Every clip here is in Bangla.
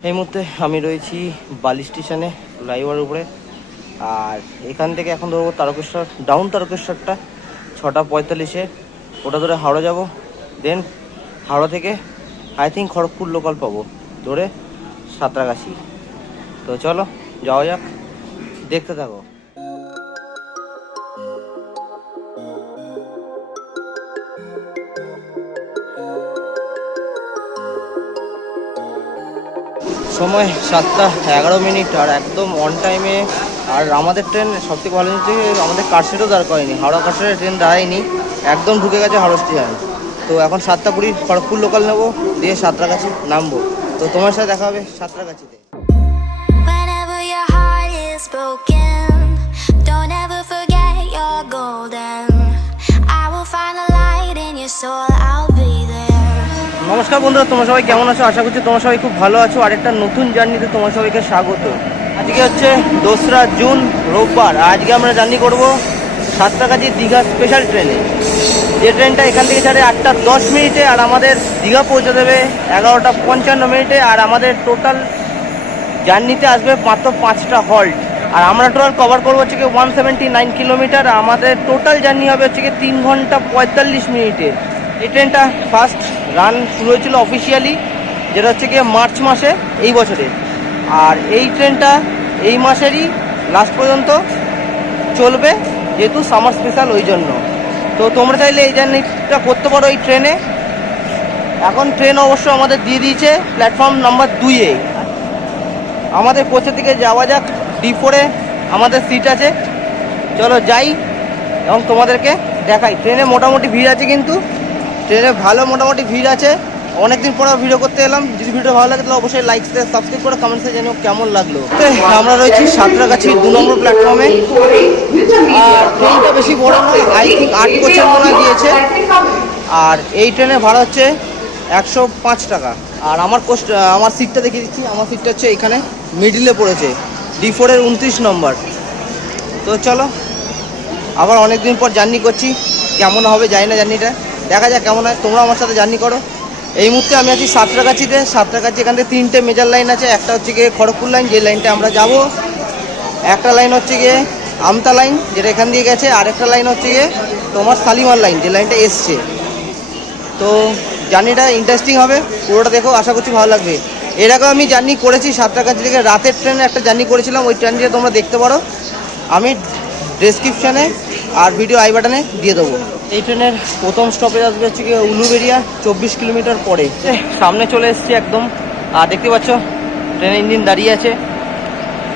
এই মুহূর্তে আমি রয়েছি বালি স্টেশনে ফ্লাইওভার উপরে। আর এখান থেকে এখন ধরবো তারকেশ্বর ডাউন তারকেশ্বরটা, ছটা পঁয়তাল্লিশে। ওটা ধরে হাওড়া যাব। দেন হাওড়া থেকে আই থিঙ্ক খড়গপুর লোকাল পাবো। ধরে সাঁতরাগাছি। তো চলো, যাওয়া যাক। দেখতে থাকো। সময় সাতটা এগারো মিনিট আর একদম অন টাইমে আর আমাদের ট্রেন সবথেকে ভালো হচ্ছে আমাদের কারশেডও দাঁড় করেনি হাওড়া কারশেডে ট্রেন দাঁড়ায়নি একদম ঢুকে গেছে হাওড়া স্টেশন তো এখন সাতটা কুড়ি খড়গপুর লোকাল নেব দিয়ে সাঁতরাগাছি নামবো। তো তোমার সাথে দেখা হবে is broken, don't ever নমস্কার বন্ধুরা, তোমরা সবাই কেমন আছো? আশা করছি তোমরা সবাই খুব ভালো আছো। আর একটা নতুন জার্নিতে তোমার সবাইকে স্বাগত। আজকে হচ্ছে দোসরা জুন, রোববার। আজকে আমরা জার্নি করব সাতটাকাছি দীঘা স্পেশাল ট্রেনে যে ট্রেনটা এখান থেকে ছাড়ে আটটা দশ মিনিটে আর আমাদের দীঘা পৌঁছে দেবে এগারোটা পঞ্চান্ন মিনিটে। আর আমাদের টোটাল জার্নিতে আসবে মাত্র পাঁচটা হল্ট আর আমরা টোটাল কভার করব হচ্ছে কি ওয়ান সেভেন্টি নাইন কিলোমিটার আমাদের টোটাল জার্নি হবে হচ্ছে কি তিন ঘণ্টা পঁয়তাল্লিশ মিনিটে। এই ট্রেনটা ফার্স্ট রান শুরু হয়েছিল অফিসিয়ালি যেটা হচ্ছে গিয়ে মার্চ মাসে, এই বছরে। আর এই ট্রেনটা এই মাসেরই লাস্ট পর্যন্ত চলবে, যেহেতু সামার স্পেশাল ওই জন্য। তো তোমরা চাইলে এই জার্নিটা করতে পারো এই ট্রেনে এখন ট্রেন অবশ্য আমাদের দিয়ে দিয়েছে প্ল্যাটফর্ম নাম্বার দুইয়ে আমাদের কোচের দিকে যাওয়া যাক ডি ফোরে আমাদের সিট আছে। চলো যাই এবং তোমাদেরকে দেখাই। ট্রেনে মোটামুটি ভিড় আছে কিন্তু। ট্রেনে ভালো মোটামুটি ভিড় আছে। অনেকদিন পর ভিডিও করতে এলাম। যদি ভিডিও ভালো লাগে, তাহলে অবশ্যই লাইক সাবস্ক্রাইব করে কমেন্টসে জানিও কেমন লাগল। আমরা রয়েছি সাঁতরাগাছি দু নম্বর প্ল্যাটফর্মে আর ট্রেনটা বেশি বড় নয় আই থিঙ্ক আট কোচের মনে দিয়েছে। আর এই ট্রেনের ভাড়া হচ্ছে একশো পাঁচ টাকা। আর আমার কোস্ট আমার সিটটা দেখিয়ে দিচ্ছি। আমার সিটটা হচ্ছে এখানে মিডিলে পড়েছে। ডি ফোরের উনত্রিশ নম্বর। তো চলো, আবার অনেক দিন পর জার্নি করছি। কেমন হবে জানি না জার্নিটা দেখা যাক কেমন হয়। তোমরা আমার সাথে জার্নি করো। এই মুহূর্তে আমি আছি সাঁতরাগাছিতে। সাঁতরাগাছি এখান থেকে তিনটে মেজার লাইন আছে। একটা হচ্ছে গিয়ে খড়গপুর লাইন যে লাইনটা আমরা যাব। একটা লাইন হচ্ছে গিয়ে আমতা লাইন যেটা এখান দিয়ে গেছে। আর একটা লাইন হচ্ছে গিয়ে তোমার শালিমার লাইন যে লাইনটা এসছে। তো জার্নিটা ইন্টারেস্টিং হবে। পুরোটা দেখো, আশা করছি ভালো লাগবে। এর আগেও আমি জার্নি করেছি সাতটাকাছি থেকে। রাতের ট্রেনে একটা জার্নি করেছিলাম। ওই ট্রেনটা তোমরা দেখতে পারো। আমি ডেসক্রিপশানে আর ভিডিও আই বাটনে দিয়ে দেবো। এই ট্রেনের প্রথম স্টপেজ আসবে হচ্ছে কি উলুবেরিয়া চব্বিশ কিলোমিটার পরে। সামনে চলে এসছি একদম। আর দেখতে পাচ্ছ ট্রেনের ইঞ্জিন দাঁড়িয়ে আছে।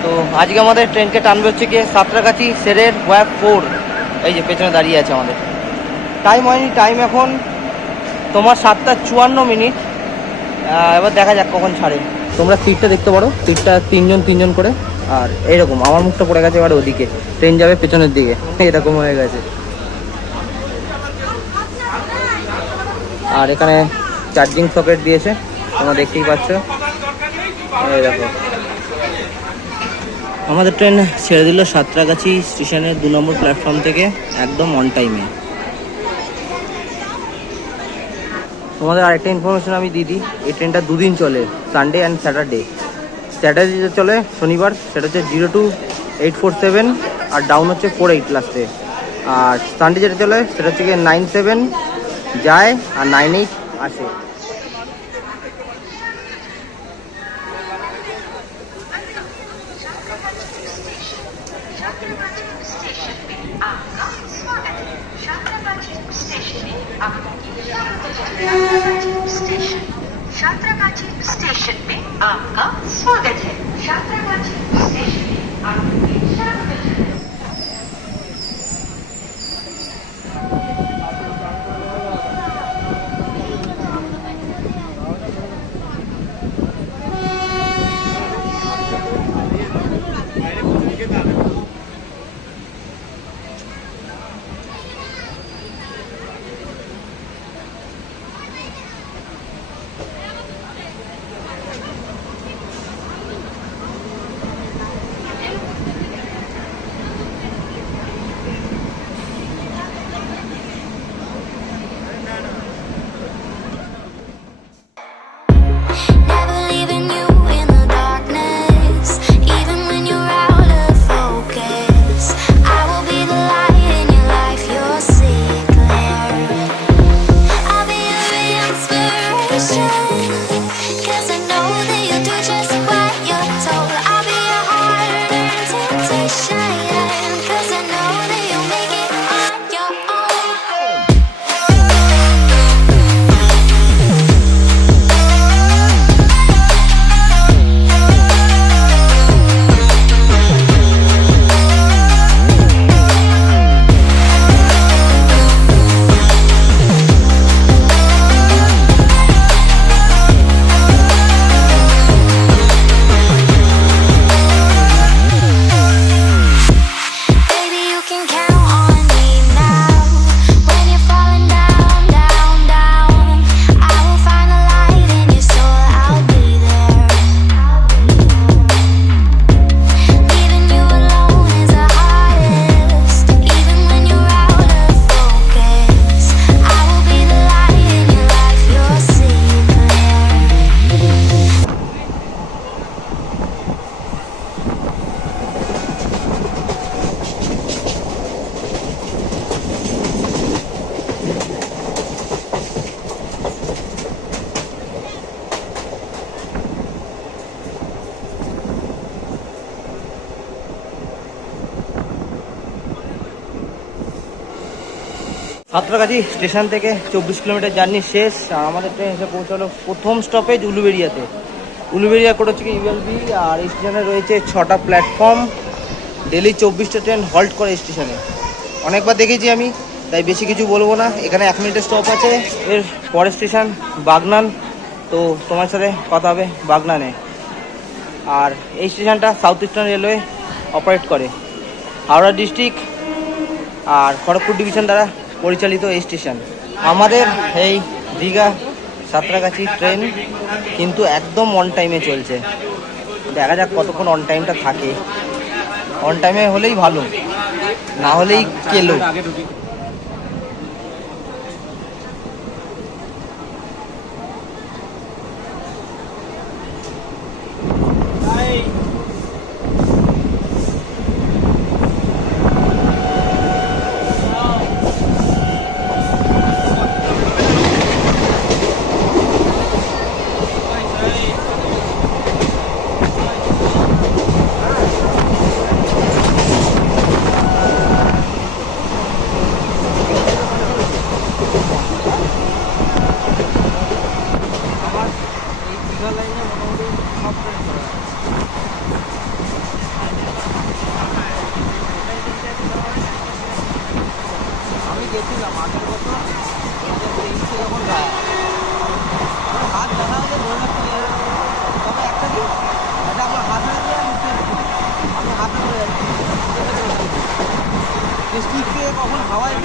তো আজকে আমাদের ট্রেনকে টানবে হচ্ছে কি সাতটাকাছি সেরের ওয়াব ফোর। এই যে পেছনে দাঁড়িয়ে আছে আমাদের। টাইম হয়নি টাইম এখন তোমার সাতটা চুয়ান্ন মিনিট। এবার দেখা যাক কখন ছাড়ে। তোমরা সিটটা দেখতে পারো। সিটটা তিনজন তিনজন করে। আর এইরকম আমার মুখটা পড়ে গেছে এবার ওদিকে। ট্রেন যাবে পেছনের দিকে। এরকম হয়ে গেছে। আর এখানে চার্জিং সকেট দিয়েছে, তোমরা দেখতেই পাচ্ছ। দেখো। আমাদের ট্রেন ছেড়ে দিল সাঁতরাগাছি স্টেশনের দু নম্বর প্ল্যাটফর্ম থেকে, একদম অন টাইমে তোমাদের আরেকটা ইনফরমেশন আমি দিই, এই ট্রেনটা দুদিন চলে সানডে অ্যান্ড স্যাটারডে স্যাটারডে যে চলে শনিবার, সেটা হচ্ছে zero two eight four seven আর ডাউন হচ্ছে ফোর এইট লাস্টে আর সানডে যেটা চলে, সেটা হচ্ছে গিয়ে নাইন সেভেন যায় আর নাইন এইট আসে। সাঁতরাগাছি স্টেশন থেকে চব্বিশ কিলোমিটার জার্নি শেষ। আমাদের ট্রেন এসে পৌঁছালো প্রথম স্টপেজ উলুবেরিয়াতে উলুবেরিয়া করে হচ্ছে ইউএলবি আর এই স্টেশনে রয়েছে ছটা প্ল্যাটফর্ম ডেলি চব্বিশটা ট্রেন হল্ট করে স্টেশনে অনেকবার দেখেছি আমি, তাই বেশি কিছু বলব না। এখানে এক মিনিটের স্টপ আছে। এর পরের স্টেশন বাগনান। তো তোমার সাথে কথা হবে বাগনানে। আর এই স্টেশনটা সাউথ ইস্টার্ন রেলওয়ে অপারেট করে। হাওড়া ডিস্ট্রিক্ট আর খড়গপুর ডিভিশন দ্বারা পরিচালিত এই স্টেশন। আমাদের এই দীঘা সাঁতরাগাছি ট্রেন কিন্তু একদম অন টাইমে চলছে। দেখা যাক কতক্ষণ অন টাইমটা থাকে। অন টাইমে হলেই ভালো, না হলেই কেলো আমার এই দীঘা লাইনে মোটামুটি সব ট্রেন করা আমি গেছিলাম আগের বছর আমাদের তেইশে যখন যায় আমার হাত দেখা হলে ধরে রাখতে গেলে তবে একটা কি এটা আমার হাত লাগলে আমি ফেলছি আমি হাতে ধরে যাচ্ছি স্টিক থেকে কখন হাওয়ায়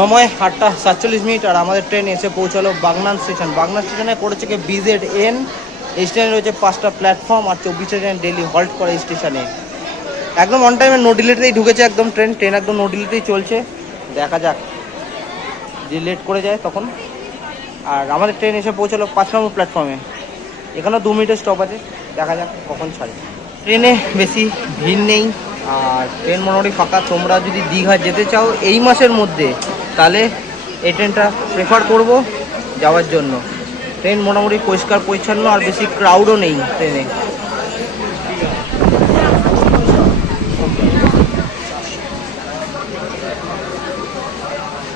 সময় আটটা সাতচল্লিশ মিনিট আর আমাদের ট্রেন এসে পৌঁছালো বাগনান স্টেশন। বাগনান স্টেশনে করেছে কি বিজেড এন এই স্টেশনে রয়েছে পাঁচটা প্ল্যাটফর্ম আর চব্বিশটা ট্রেন ডেলি হল্ট করে এই স্টেশনে। একদম অন টাইমে নো ডিলেটেই ঢুকেছে একদম ট্রেন ট্রেন একদম নো ডিলেটেই চলছে। দেখা যাক যে লেট করে যায় তখন। আর আমাদের ট্রেন এসে পৌঁছালো পাঁচ নম্বর প্ল্যাটফর্মে এখানেও দু মিনিটের স্টপ আছে, দেখা যাক কখন ছাড়ে। ট্রেনে বেশি ভিড় নেই। আর ট্রেন মোটামুটি ফাঁকা। তোমরা যদি দীঘা যেতে চাও এই মাসের মধ্যে, তাহলে এই ট্রেনটা প্রেফার করব যাওয়ার জন্য। ট্রেন মোটামুটি পরিষ্কার, পরিচ্ছন্ন আর বেশি ক্রাউডও নেই ট্রেনে।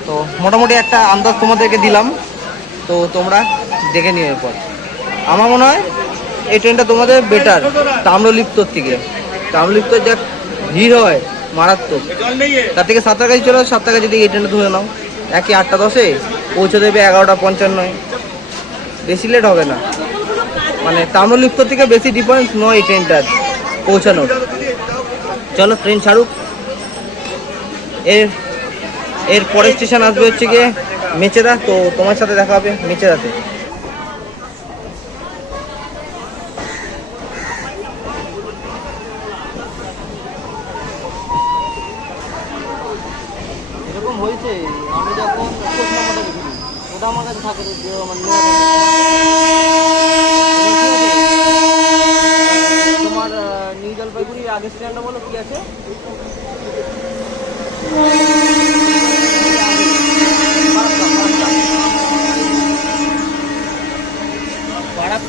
তো মোটামুটি একটা আন্দাজ তোমাদেরকে দিলাম। তো তোমরা দেখে নিও এরপর। আমার মনে হয় এই ট্রেনটা তোমাদের বেটার তাম্রলিপ্তর থেকে। তাম্রলিপ্তর যা ভিড় হয়, মারাত্মক। তার থেকে সাতটাকাছি চলে আসো সাতটাকাছি থেকে এই ট্রেনটা ধরে নাও। একই আটটা দশে পৌঁছে দেবে এগারোটা পঞ্চান্নয়। বেশি লেট হবে না। মানে তাম্রলিপ্তর থেকে বেশি ডিফারেন্স নয় এই ট্রেনটার পৌঁছানোর। চলো ট্রেন ছাড়ুক। এর এর পরের স্টেশন আসবে হচ্ছে গিয়ে মেচেদা। তো তোমার সাথে দেখা হবে মেচেদাতে এরকম হয়েছে আমি যখন কোচ নাম্বারটা দেখি ওটা আমার কাছে থাকে যে আমার নেওয়া থাকে। তোমার আহ, নিউ জলপাইগুড়ি আগের স্ট্যান্ডটা বলো কি আছে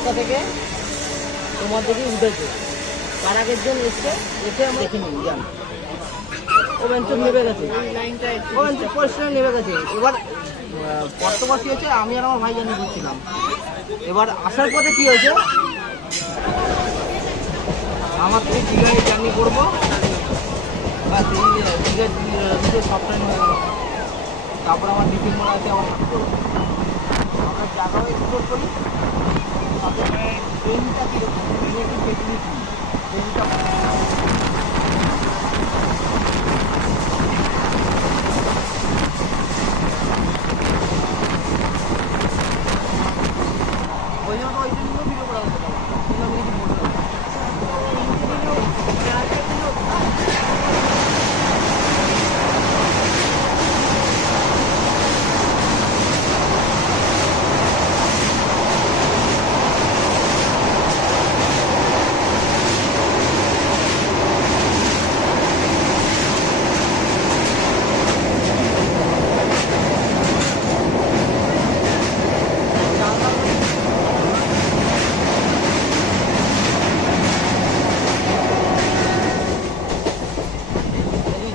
বারাক্কা থেকে তোমার দিকে উঠেছে তার আগের জন এসছে, এসে আমরা গেছে। গেছে। এবার বর্তমান কি হয়েছে, আমি আর আমার এবার আসার পথে কি হয়েছে? আমার থেকে দীঘায় জার্নি করব। বা দীঘার দিকে সপ্তাহে হয়ে গেল। তারপর আমার মিটিং মনে আছে, আমরা করি। তারপরে ট্রেনটা কীরকম ট্রেনের ফেসিলিটি এই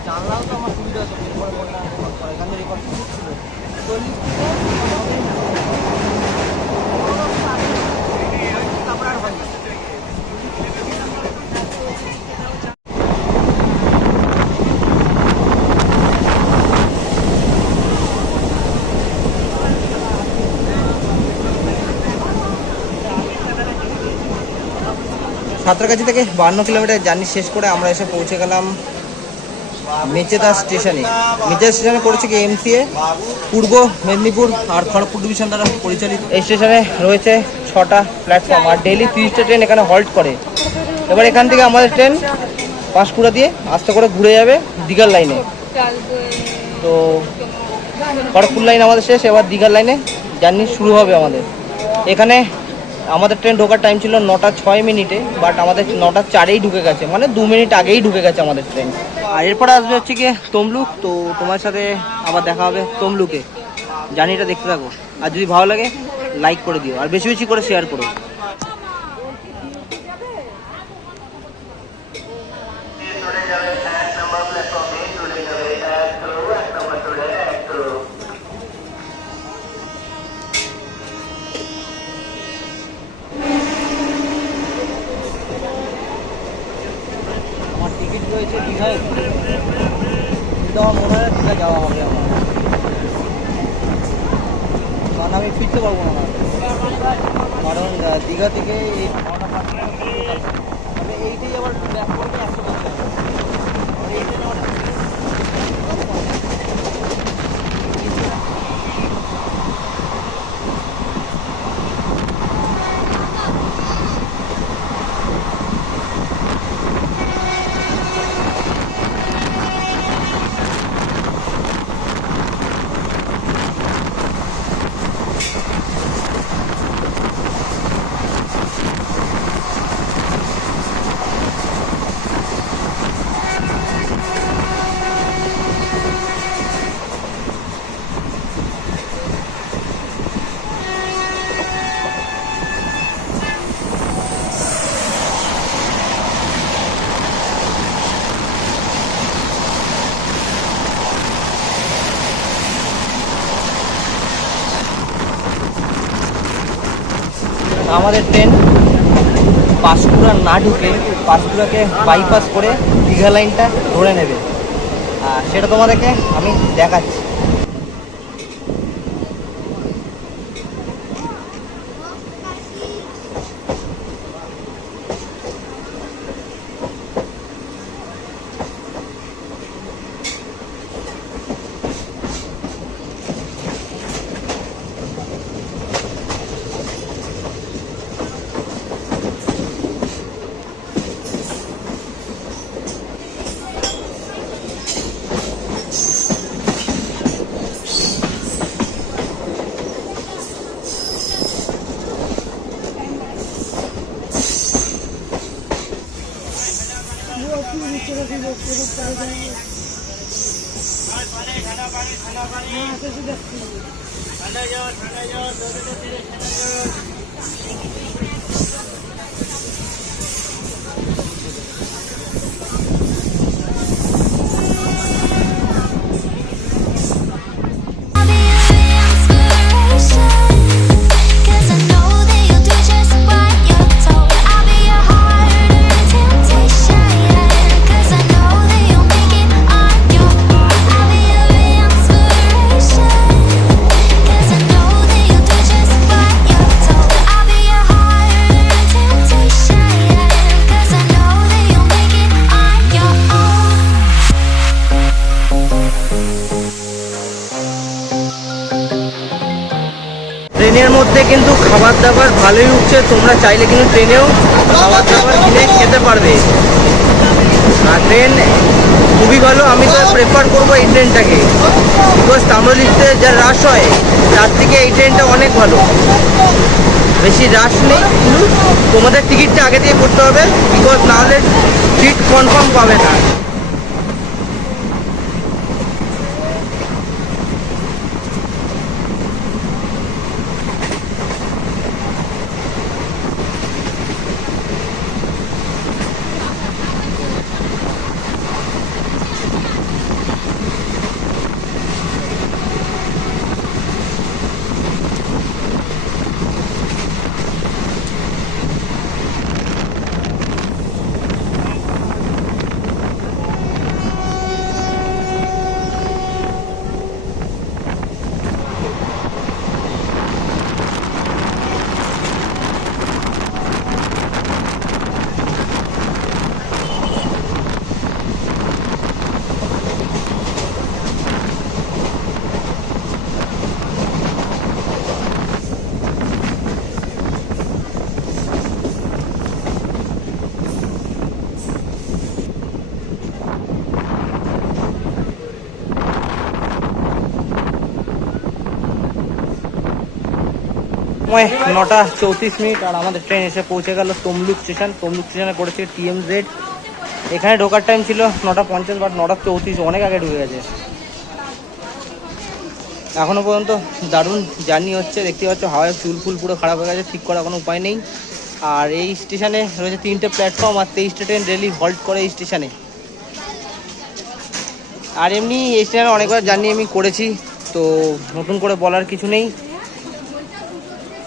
জানলাও তো আমার সুবিধা হতো এরপরে বললাম রেকর্ড করা এখানে রেকর্ড ছিল চল্লিশ তারপর আর হয়নি সাঁতরাগাছি থেকে বান্ন কিলোমিটার জার্নি শেষ করে আমরা এসে পৌঁছে গেলাম মেচেদা স্টেশনে। মেচেদা স্টেশনে করেছে কি এমসিএ পূর্ব মেদিনীপুর আর খড়গপুর ডিভিশন দ্বারা পরিচালিত। এই স্টেশনে রয়েছে ছটা প্ল্যাটফর্ম আর ডেইলি তিরিশটা ট্রেন এখানে হল্ট করে। এবার এখান থেকে আমাদের ট্রেন পাঁশকুড়া দিয়ে আস্তে করে ঘুরে যাবে দীঘার লাইনে তো খড়গপুর লাইন আমাদের শেষ, এবার দীঘার লাইনে জার্নি শুরু হবে আমাদের। এখানে আমাদের ট্রেন ঢোকার টাইম ছিল নটা ছয় মিনিটে বাট আমাদের নটা চারেই ঢুকে গেছে মানে দু মিনিট আগেই ঢুকে গেছে আমাদের ট্রেন আর এরপরে আসবে হচ্ছে কি তমলুক, তো তোমার সাথে আবার দেখা হবে তমলুকে। জার্নিটা দেখতে থাকো। আর যদি ভালো লাগে লাইক করে দিও। আর বেশি বেশি করে শেয়ার করো। কারণ দীঘা থেকে এই এইটাই আবার ব্যাক করবে একশো আমাদের ট্রেন পাঁশকুড়া না ঢুকে পাঁশকুড়াকে বাইপাস করে দীঘা লাইনটা ধরে নেবে। আর সেটা তোমাদেরকে আমি দেখাচ্ছি। দাবার ভালোই উঠছে, তোমরা চাইলে কিন্তু ট্রেনেও খাবার দাবার কিনে খেতে পারবে। আর ট্রেন খুবই ভালো, আমি তো প্রেফার করব এই ট্রেনটাকে। বিকজ তাম্রলিপ্তে যা রাশ হয়, তার থেকে এই ট্রেনটা অনেক ভালো। বেশি রাশ নেই। কিন্তু তোমাদের টিকিটটা আগে থেকে করতে হবে বিকজ নাহলে সিট কনফার্ম পাবে না। সময় নটা চৌত্রিশ মিনিট আর আমাদের ট্রেন এসে পৌঁছে গেল তমলুক স্টেশন তমলুক স্টেশনে করেছে টিএমজেড এখানে ঢোকার টাইম ছিল নটা পঞ্চাশ বাট নটা চৌত্রিশ অনেক আগে ঢুকে গেছে। এখনও পর্যন্ত দারুণ জার্নি হচ্ছে। দেখতে পাচ্ছ হাওয়ায় চুল ফুল পুরো খারাপ হয়ে গেছে, ঠিক করার কোনো উপায় নেই। আর এই স্টেশনে রয়েছে তিনটে প্ল্যাটফর্ম আর তেইশটা ট্রেন ডেলি হল্ট করে এই স্টেশনে আর এমনি এই স্টেশনে অনেকবার জার্নি আমি করেছি, তো নতুন করে বলার কিছু নেই।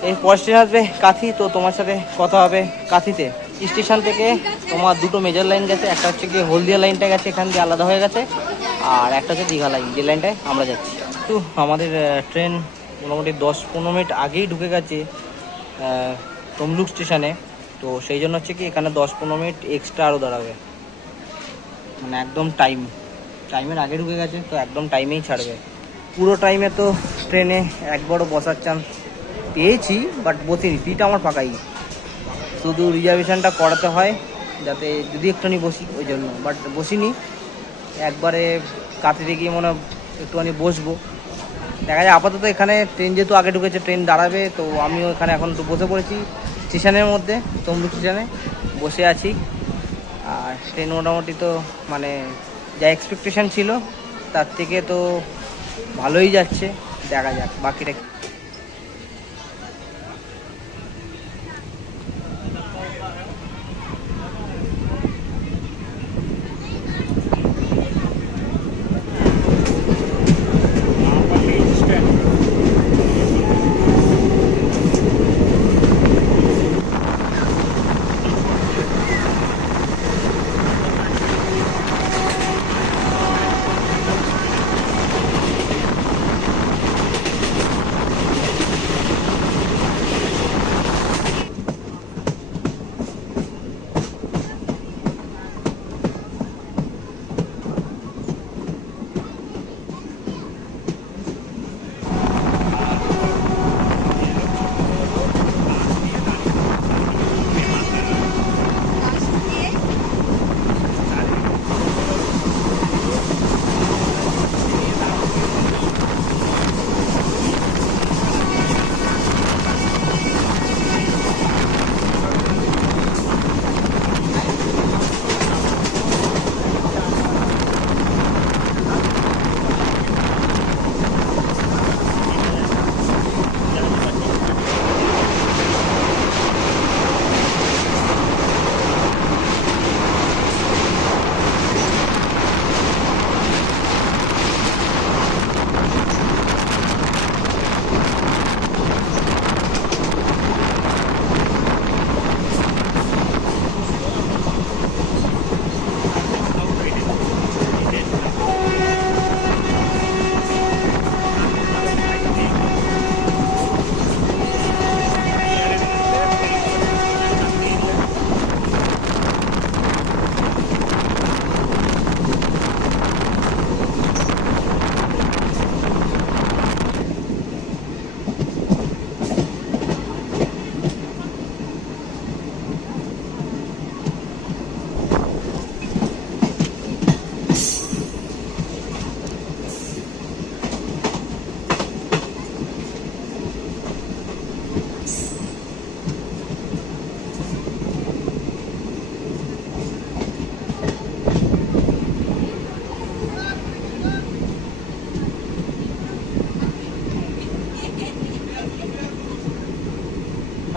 এই পর স্টেশন আসবে কাথি, তো তোমার সাথে কথা হবে কাথিতে। স্টেশন থেকে তোমার দুটো মেজর লাইন গেছে, একটা হচ্ছে কি হলদিয়া লাইনটা গেছে, এখান দিয়ে আলাদা হয়ে গেছে, আর একটা হচ্ছে দীঘা লাইন যে লাইনটায় আমরা যাচ্ছি। তো আমাদের ট্রেন মোটামুটি দশ পনেরো মিনিট আগেই ঢুকে গেছে তমলুক স্টেশনে তো সেই জন্য হচ্ছে কি এখানে দশ পনেরো মিনিট এক্সট্রা আরও দাঁড়াবে। মানে একদম টাইম টাইমের আগে ঢুকে গেছে, তো একদম টাইমেই ছাড়বে। পুরো টাইমে তো ট্রেনে একবারও বসার চান্স পেয়েছি বাট বসিনি সিট আমার ফাঁকাই শুধু রিজার্ভেশনটা করাতে হয়, যাতে যদি একটুখানি বসি, ওই জন্য। বাট বসিনি। একবারে কাতিতে গিয়ে মনে একটুখানি বসবো। দেখা যায় আপাতত এখানে ট্রেন যেহেতু আগে ঢুকেছে ট্রেন দাঁড়াবে, তো আমিও এখানে এখন একটু বসে পড়েছি স্টেশনের মধ্যে, তমলুক স্টেশনে। বসে আছি। আর ট্রেন মোটামুটি তো মানে যা এক্সপেকটেশন ছিল, তার থেকে তো ভালোই যাচ্ছে। দেখা যাক, বাকিটা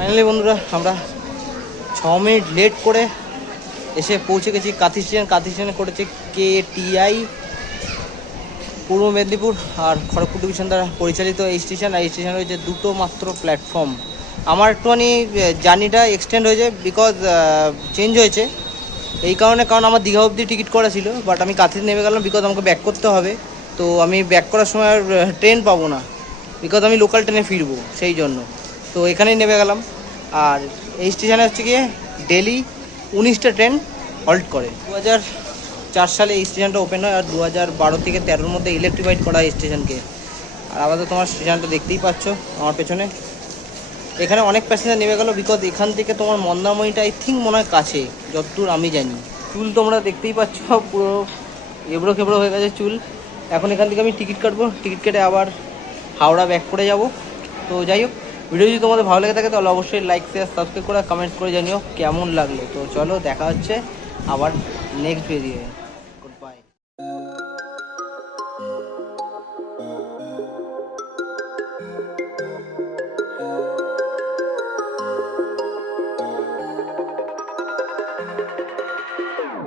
ফাইনালি বন্ধুরা, আমরা ছ মিনিট লেট করে এসে পৌঁছে গেছি কাঁথি স্টেশন কাঁথি স্টেশনে করেছে কে টিআই পূর্ব মেদিনীপুর আর খড়গপুর ডিভিশন দ্বারা পরিচালিত এই স্টেশন আর এই স্টেশন রয়েছে দুটো মাত্র প্ল্যাটফর্ম আমার একটুখানি জার্নিটা এক্সটেন্ড হয়েছে বিকজ চেঞ্জ হয়েছে। এই কারণে, কারণ আমার দীঘা অবধি টিকিট করা ছিল বাট আমি কাঁথিতে নেমে গেলাম বিকজ আমাকে ব্যাক করতে হবে। তো আমি ব্যাক করার সময় আর ট্রেন পাবো না বিকজ আমি লোকাল ট্রেনে ফিরবো, সেই জন্য। তো এখানেই নেমে গেলাম। আর এই স্টেশনে হচ্ছে গিয়ে ডেলি উনিশটা ট্রেন হল্ট করে। দু হাজার চার সালে এই স্টেশনটা ওপেন হয় আর দু হাজার বারো থেকে তেরোর মধ্যে ইলেকট্রিফাইড করা হয় এই স্টেশনকে। আর আপাতত তোমার স্টেশনটা দেখতেই পাচ্ছ আমার পেছনে। এখানে অনেক প্যাসেঞ্জার নেমে গেল বিকজ এখান থেকে তোমার মন্দারমণিটা আই থিঙ্ক মনে হয় কাছে, যতদূর আমি জানি। চুল তোমরা দেখতেই পাচ্ছ, পুরো এবড়ো খেবড়ো হয়ে গেছে চুল। এখন এখান থেকে আমি টিকিট কাটবো, টিকিট কেটে আবার হাওড়া ব্যাক করে যাব। তো যাই হোক ভিডিও যদি তোমাদের ভালো লেগে থাকে, তাহলে অবশ্যই লাইক শেয়ার সাবস্ক্রাইব করে কমেন্ট করে জানিও কেমন লাগল। তো চলো দেখা হচ্ছে আবার নেক্সট ভিডিও